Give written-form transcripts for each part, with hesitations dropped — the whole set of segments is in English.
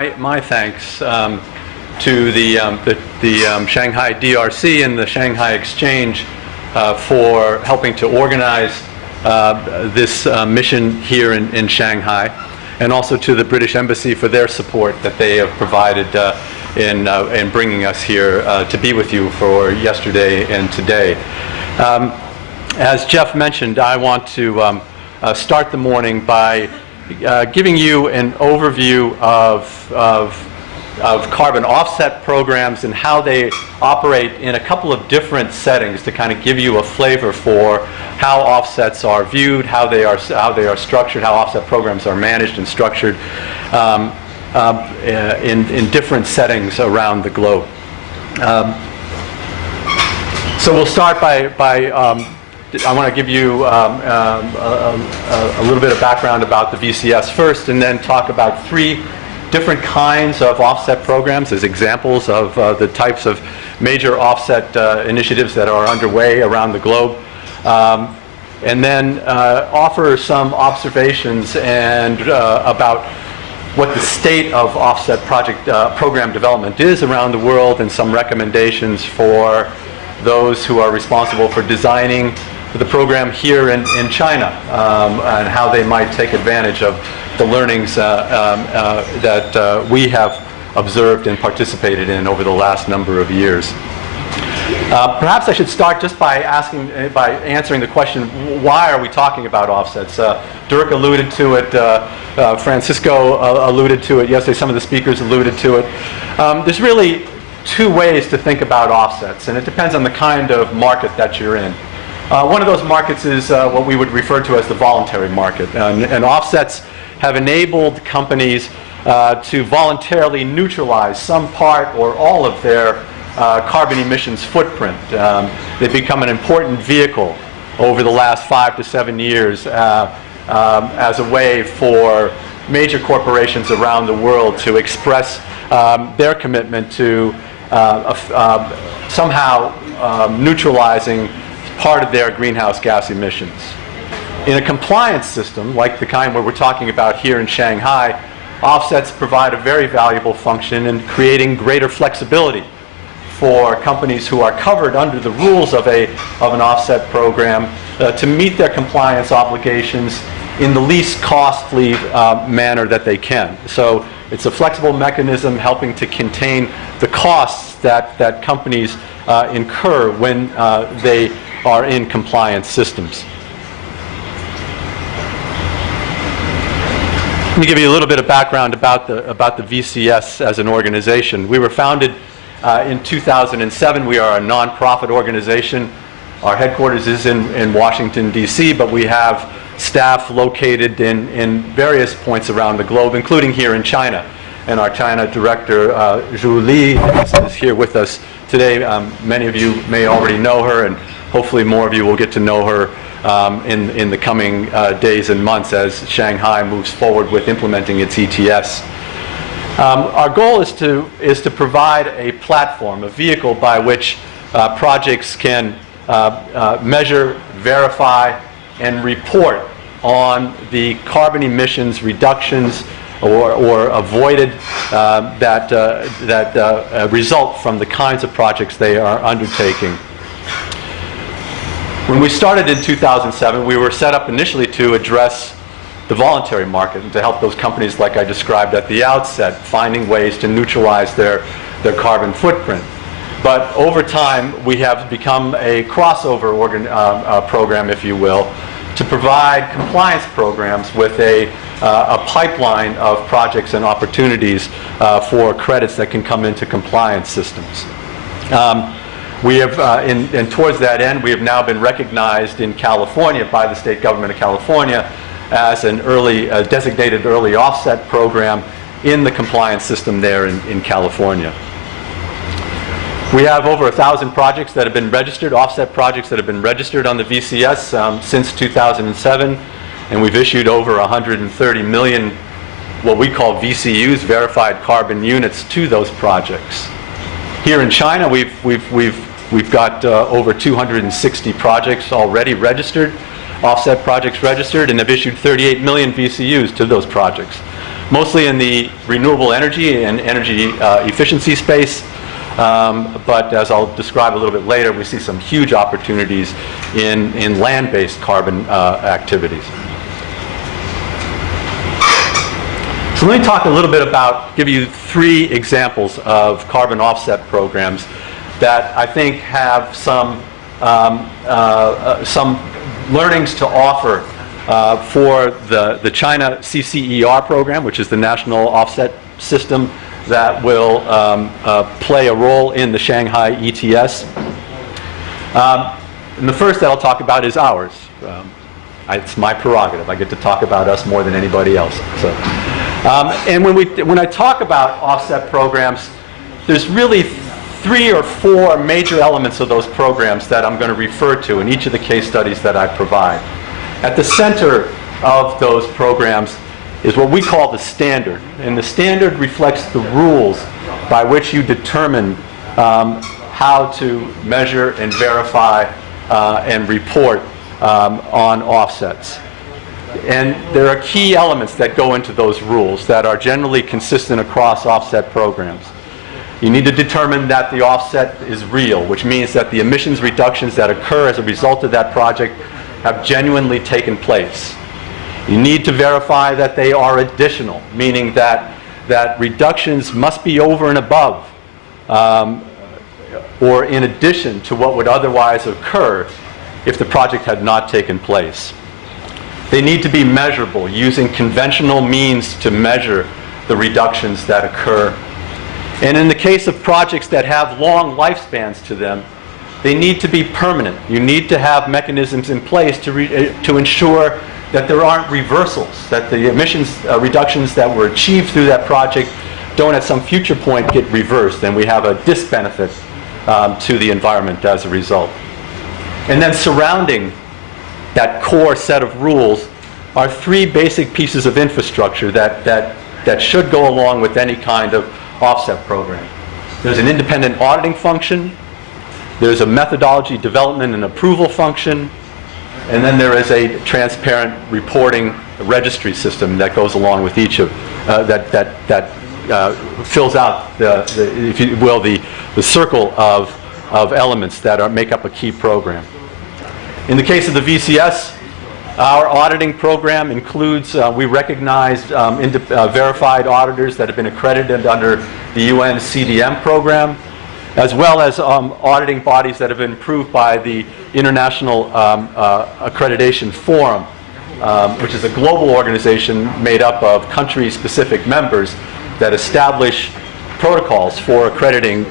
My thanks to the Shanghai DRC and the Shanghai Exchange for helping to organize this mission here in Shanghai, and also to the British Embassy for their support that they have provided in bringing us here to be with you for yesterday and today. As Jeff mentioned, I want to start the morning by giving you an overview of carbon offset programs and how they operate in a couple of different settings to kind of give you a flavor for how offsets are viewed, how they are structured, how offset programs are managed and structured in different settings around the globe. So we'll start by I want to give you a little bit of background about the VCS first, and then talk about three different kinds of offset programs as examples of the types of major offset initiatives that are underway around the globe, and then offer some observations and about what the state of offset program development is around the world, and some recommendations for those who are responsible for designing the program here in China, and how they might take advantage of the learnings that we have observed and participated in over the last number of years. Perhaps I should start just by answering the question, why are we talking about offsets? Dirk alluded to it, Francisco alluded to it yesterday, some of the speakers alluded to it. There's really two ways to think about offsets, and it depends on the kind of market that you're in. One of those markets is what we would refer to as the voluntary market. And offsets have enabled companies to voluntarily neutralize some part or all of their carbon emissions footprint. They've become an important vehicle over the last 5 to 7 years as a way for major corporations around the world to express their commitment to somehow neutralizing part of their greenhouse gas emissions. In a compliance system, like the kind where we're talking about here in Shanghai, offsets provide a very valuable function in creating greater flexibility for companies who are covered under the rules of an offset program to meet their compliance obligations in the least costly manner that they can. So it's a flexible mechanism helping to contain the costs that companies incur when they are in compliance systems. Let me give you a little bit of background about the VCS as an organization. We were founded in 2007. We are a nonprofit organization. Our headquarters is in Washington, D.C., but we have staff located in various points around the globe, including here in China. And our China director, Zhu Li, is here with us today. Many of you may already know her, and hopefully more of you will get to know her in the coming days and months as Shanghai moves forward with implementing its ETS. Our goal is to provide a platform, a vehicle by which projects can measure, verify, and report on the carbon emissions reductions or avoided that result from the kinds of projects they are undertaking. When we started in 2007, we were set up initially to address the voluntary market and to help those companies, like I described at the outset, finding ways to neutralize their carbon footprint. But over time, we have become a crossover program, if you will, to provide compliance programs with a pipeline of projects and opportunities for credits that can come into compliance systems. We have, and towards that end, we have now been recognized in California by the state government of California as an designated early offset program in the compliance system there in California. We have over 1,000 projects that have been registered, offset projects that have been registered on the VCS since 2007, and we've issued over 130 million, what we call VCUs, verified carbon units, to those projects. Here in China, we've got over 260 projects already registered, offset projects registered, and have issued 38 million VCUs to those projects. mostly in the renewable energy and energy efficiency space. But as I'll describe a little bit later, we see some huge opportunities in land-based carbon activities. So let me talk a little bit about, give you 3 examples of carbon offset programs that I think have some learnings to offer for the China CCER program, which is the national offset system that will play a role in the Shanghai ETS. And the first that I'll talk about is ours. It's my prerogative. I get to talk about us more than anybody else. So, and when I talk about offset programs, there's really 3 or 4 major elements of those programs that I'm going to refer to in each of the case studies that I provide. At the center of those programs is what we call the standard. And the standard reflects the rules by which you determine how to measure and verify and report on offsets. And there are key elements that go into those rules that are generally consistent across offset programs. You need to determine that the offset is real, which means that the emissions reductions that occur as a result of that project have genuinely taken place. You need to verify that they are additional, meaning that reductions must be over and above or in addition to what would otherwise occur if the project had not taken place. They need to be measurable, using conventional means to measure the reductions that occur. And in the case of projects that have long lifespans to them, they need to be permanent. You need to have mechanisms in place to ensure that there aren't reversals, that the emissions reductions that were achieved through that project don't at some future point get reversed, and we have a disbenefit to the environment as a result. And then surrounding that core set of rules are 3 basic pieces of infrastructure that should go along with any kind of offset program. There's an independent auditing function, there's a methodology development and approval function, and then there is a transparent reporting registry system that goes along with each of that fills out if you will, the circle of elements that make up a key program. In the case of the VCS, our auditing program includes, we recognize verified auditors that have been accredited under the UN CDM program, as well as auditing bodies that have been approved by the International Accreditation Forum, which is a global organization made up of country-specific members that establish protocols for accrediting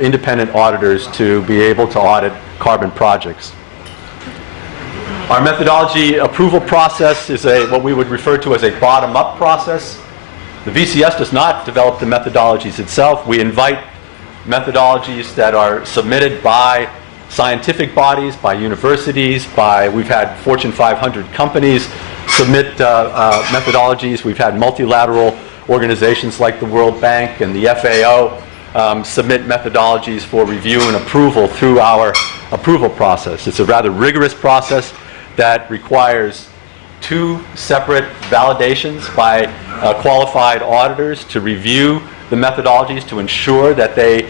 independent auditors to be able to audit carbon projects. Our methodology approval process is what we would refer to as a bottom-up process. The VCS does not develop the methodologies itself. We invite methodologies that are submitted by scientific bodies, by universities, we've had Fortune 500 companies submit methodologies. We've had multilateral organizations like the World Bank and the FAO submit methodologies for review and approval through our approval process. It's a rather rigorous process that requires 2 separate validations by qualified auditors to review the methodologies to ensure that they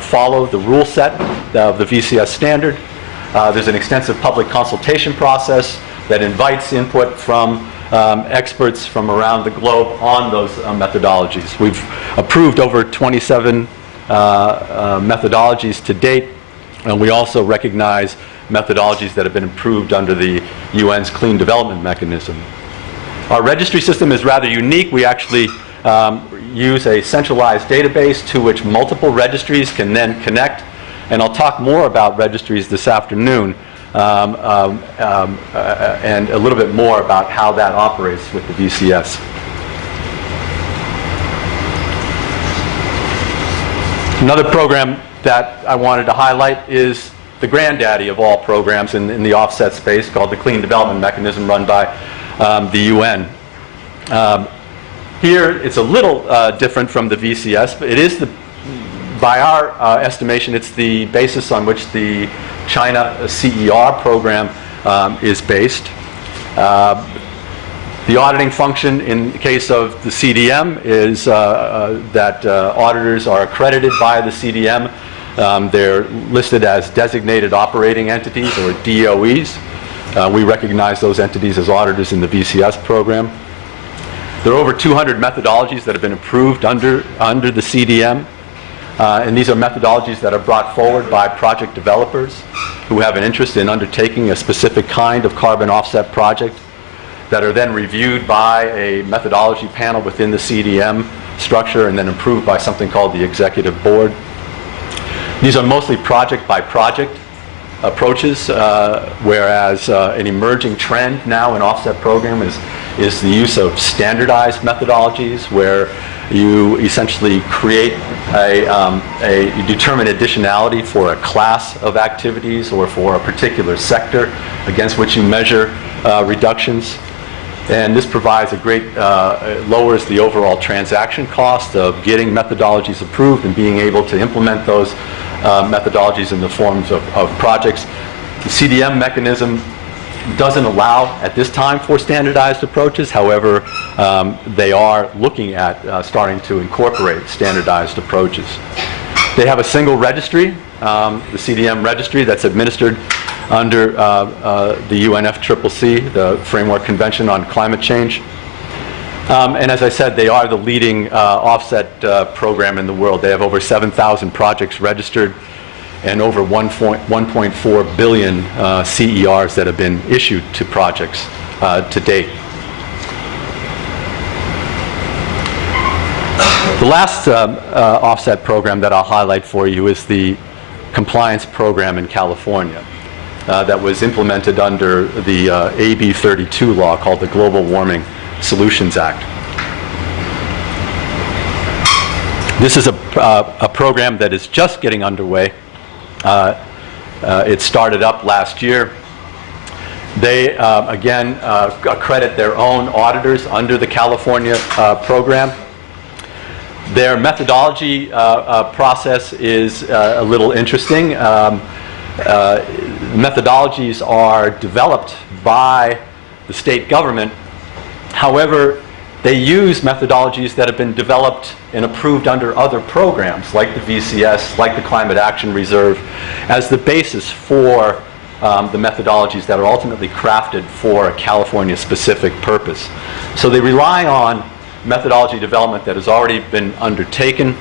follow the rule set of the VCS standard. There's an extensive public consultation process that invites input from experts from around the globe on those methodologies. We've approved over 27 methodologies to date, and we also recognize methodologies that have been approved under the UN's Clean Development Mechanism. Our registry system is rather unique. We actually use a centralized database to which multiple registries can then connect, and I'll talk more about registries this afternoon and a little bit more about how that operates with the VCS. Another program that I wanted to highlight is the granddaddy of all programs in the offset space, called the Clean Development Mechanism, run by the UN. Here, it's a little different from the VCS, but it is by our estimation, it's the basis on which the China CER program is based. The auditing function in the case of the CDM is that auditors are accredited by the CDM. They're listed as designated operating entities, or DOEs. We recognize those entities as auditors in the VCS program. There are over 200 methodologies that have been approved under the CDM. And these are methodologies that are brought forward by project developers who have an interest in undertaking a specific kind of carbon offset project, that are then reviewed by a methodology panel within the CDM structure and then approved by something called the executive board. These are mostly project by project approaches, whereas an emerging trend now in offset program is the use of standardized methodologies, where you essentially create you determine additionality for a class of activities or for a particular sector against which you measure reductions. And this provides a great, lowers the overall transaction cost of getting methodologies approved and being able to implement those methodologies in the forms of projects. The CDM mechanism doesn't allow at this time for standardized approaches. However, they are looking at starting to incorporate standardized approaches. They have a single registry, the CDM registry, that's administered under the UNFCCC, the Framework Convention on Climate Change. And as I said, they are the leading offset program in the world. They have over 7,000 projects registered and over 1.4 billion CERs that have been issued to projects to date. The last offset program that I'll highlight for you is the compliance program in California that was implemented under the AB 32 law called the Global Warming Solutions Act. This is a program that is just getting underway. It started up last year. They, again, accredit their own auditors under the California program. Their methodology process is a little interesting. Methodologies are developed by the state government. However, they use methodologies that have been developed and approved under other programs, like the VCS, like the Climate Action Reserve, as the basis for the methodologies that are ultimately crafted for a California-specific purpose. So they rely on methodology development that has already been undertaken,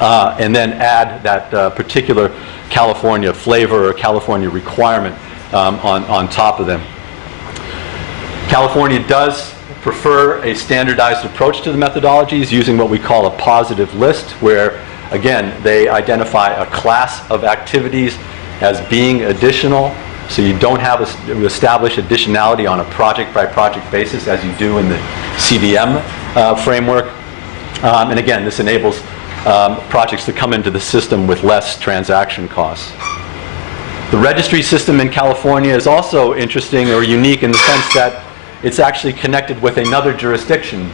and then add that particular California flavor or California requirement on top of them. California does prefer a standardized approach to the methodologies, using what we call a positive list, where, again, they identify a class of activities as being additional, so you don't have to establish additionality on a project-by-project basis as you do in the CDM framework. And again, this enables projects to come into the system with less transaction costs. The registry system in California is also interesting or unique in the sense that it's actually connected with another jurisdiction.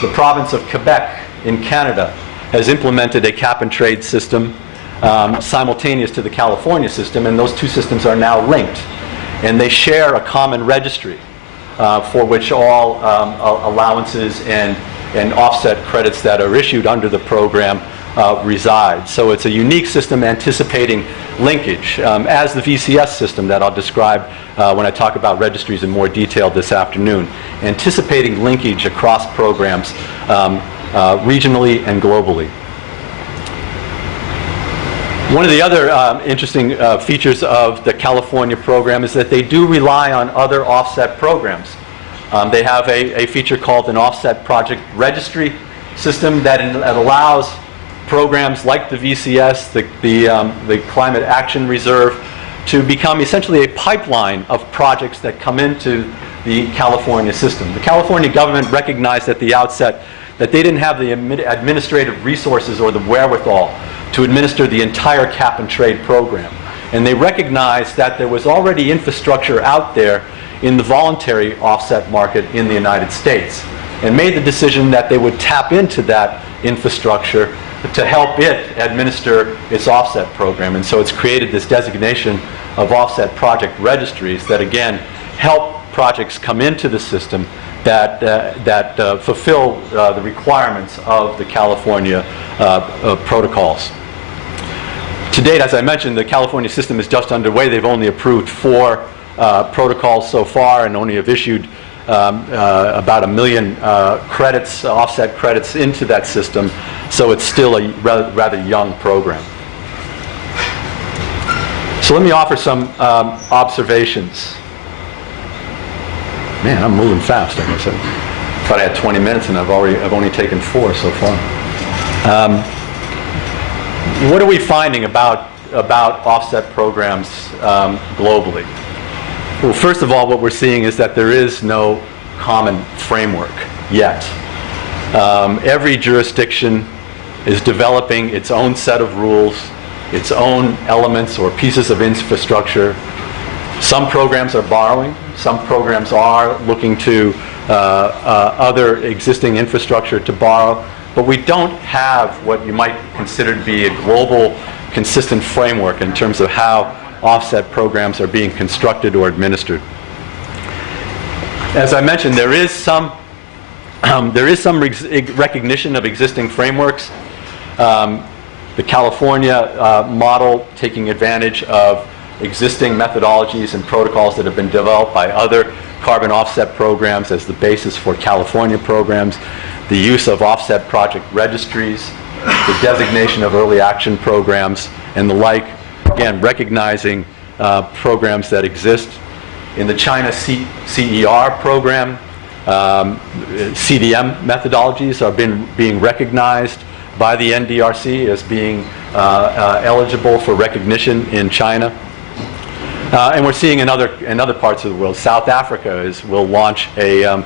The province of Quebec in Canada has implemented a cap-and-trade system simultaneous to the California system, and those two systems are now linked. And they share a common registry for which all allowances and offset credits that are issued under the program reside. So it's a unique system anticipating linkage, as the VCS system that I'll describe when I talk about registries in more detail this afternoon, anticipating linkage across programs regionally and globally. One of the other interesting features of the California program is that they do rely on other offset programs. They have a feature called an offset project registry system that allows programs like the VCS, the Climate Action Reserve, to become essentially a pipeline of projects that come into the California system. The California government recognized at the outset that they didn't have the administrative resources or the wherewithal to administer the entire cap-and-trade program. And they recognized that there was already infrastructure out there in the voluntary offset market in the United States, and made the decision that they would tap into that infrastructure to help it administer its offset program. And so it's created this designation of offset project registries that, again, help projects come into the system that fulfill the requirements of the California protocols. To date, as I mentioned, the California system is just underway. They've only approved 4 protocols so far and only have issued about 1 million credits, offset credits into that system, so it's still a rather young program. So let me offer some observations. Man, I'm moving fast, I guess. I thought I had 20 minutes and I've only taken 4 so far. What are we finding about offset programs globally? Well, first of all, what we're seeing is that there is no common framework yet. Every jurisdiction is developing its own set of rules, its own elements or pieces of infrastructure. Some programs are borrowing, some programs are looking to other existing infrastructure to borrow, but we don't have what you might consider to be a global, consistent framework in terms of how offset programs are being constructed or administered. As I mentioned, there is some recognition of existing frameworks. The California model, taking advantage of existing methodologies and protocols that have been developed by other carbon offset programs as the basis for California programs, the use of offset project registries, the designation of early action programs, and the like. Again, recognizing programs that exist. In the China CER program, CDM methodologies are being recognized by the NDRC as being eligible for recognition in China. And we're seeing in other parts of the world. South Africa will launch a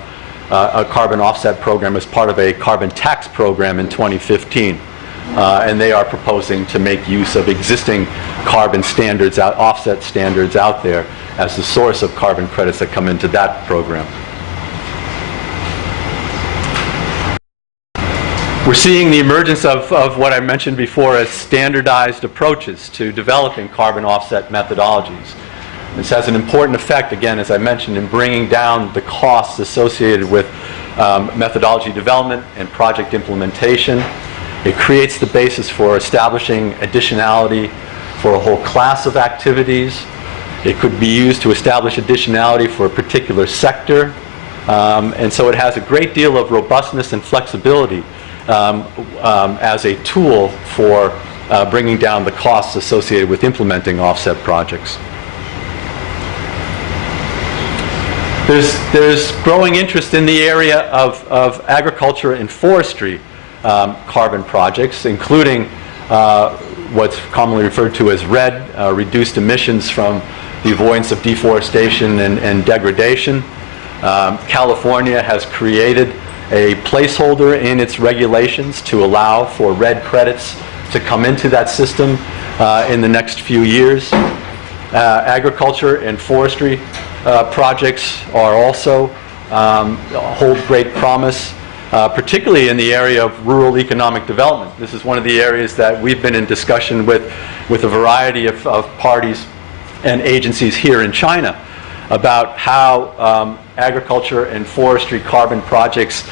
carbon offset program as part of a carbon tax program in 2015. And they are proposing to make use of existing carbon standards, offset standards out there as the source of carbon credits that come into that program. We're seeing the emergence of what I mentioned before as standardized approaches to developing carbon offset methodologies. This has an important effect, again, as I mentioned, in bringing down the costs associated with methodology development and project implementation. It creates the basis for establishing additionality for a whole class of activities. It could be used to establish additionality for a particular sector. And so it has a great deal of robustness and flexibility as a tool for bringing down the costs associated with implementing offset projects. There's growing interest in the area of agriculture and forestry carbon projects, including what's commonly referred to as RED, reduced emissions from the avoidance of deforestation and degradation. California has created a placeholder in its regulations to allow for RED credits to come into that system in the next few years. Agriculture and forestry projects are also hold great promise, particularly in the area of rural economic development. This is one of the areas that we've been in discussion with a variety of parties and agencies here in China about how agriculture and forestry carbon projects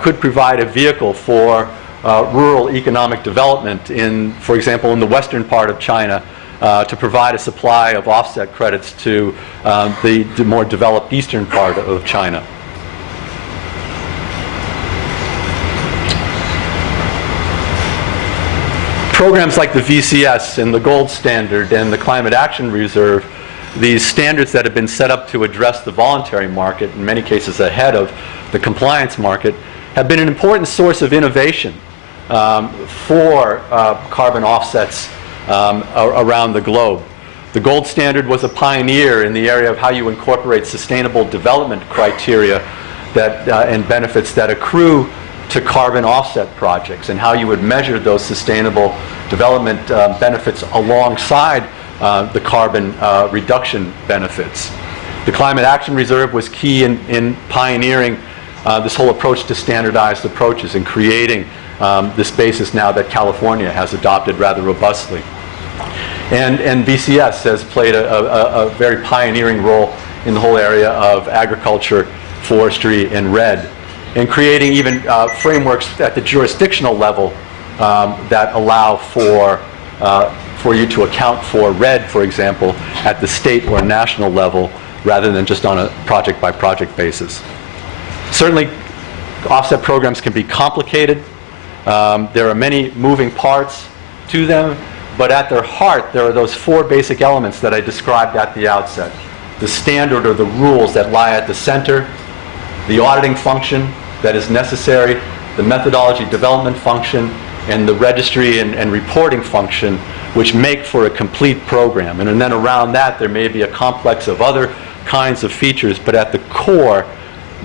could provide a vehicle for rural economic development in, for example, in the western part of China, to provide a supply of offset credits to the more developed eastern part of China. Programs like the VCS and the Gold Standard and the Climate Action Reserve, these standards that have been set up to address the voluntary market, in many cases ahead of the compliance market, have been an important source of innovation for carbon offsets around the globe. The Gold Standard was a pioneer in the area of how you incorporate sustainable development criteria that, and benefits that accrue to carbon offset projects, and how you would measure those sustainable development benefits alongside the carbon reduction benefits. The Climate Action Reserve was key in pioneering this whole approach to standardized approaches and creating this basis now that California has adopted rather robustly. And VCS has played a very pioneering role in the whole area of agriculture, forestry in red, and creating even frameworks at the jurisdictional level that allow for you to account for red, for example, at the state or national level, rather than just on a project-by-project basis. Certainly, offset programs can be complicated. There are many moving parts to them, but at their heart, there are those four basic elements that I described at the outset. The standard or the rules that lie at the center, the auditing function that is necessary, the methodology development function, and the registry and reporting function, which make for a complete program. And then around that, there may be a complex of other kinds of features, but at the core,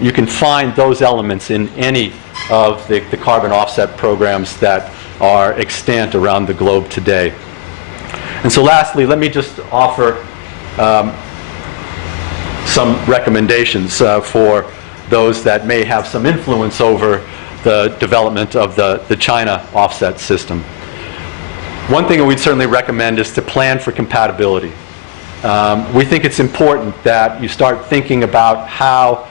you can find those elements in any of the carbon offset programs that are extant around the globe today. And so lastly, let me just offer some recommendations for those that may have some influence over the development of the China offset system. One thing that we'd certainly recommend is to plan for compatibility. We think it's important that you start thinking about how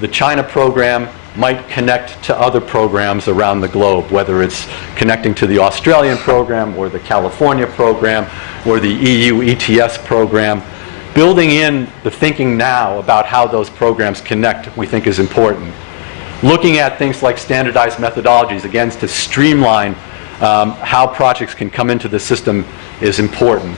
the China program might connect to other programs around the globe, whether it's connecting to the Australian program or the California program or the EU ETS program. Building in the thinking now about how those programs connect, we think, is important. Looking at things like standardized methodologies, again, to streamline how projects can come into the system is important.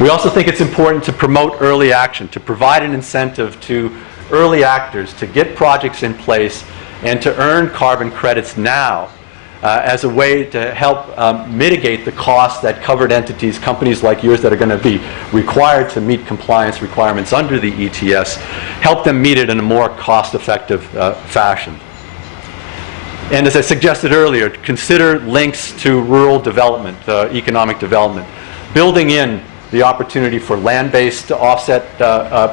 We also think it's important to promote early action, to provide an incentive to early actors to get projects in place and to earn carbon credits now as a way to help mitigate the costs that covered entities, companies like yours that are going to be required to meet compliance requirements under the ETS, help them meet it in a more cost-effective fashion. And as I suggested earlier, consider links to rural development, economic development, building in the opportunity for land-based offset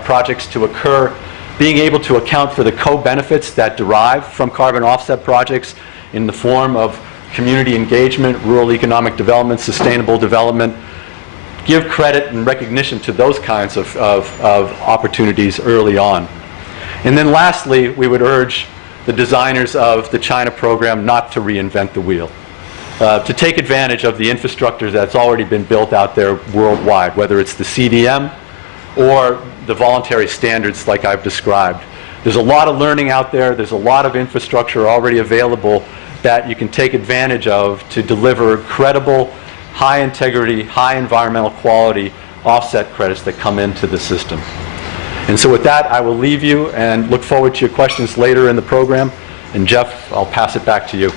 projects to occur, being able to account for the co-benefits that derive from carbon offset projects in the form of community engagement, rural economic development, sustainable development. Give credit and recognition to those kinds of opportunities early on. And then lastly, we would urge the designers of the China program not to reinvent the wheel. To take advantage of the infrastructure that's already been built out there worldwide, whether it's the CDM or the voluntary standards like I've described. There's a lot of learning out there. There's a lot of infrastructure already available that you can take advantage of to deliver credible, high integrity, high environmental quality offset credits that come into the system. And so with that, I will leave you and look forward to your questions later in the program. And Jeff, I'll pass it back to you.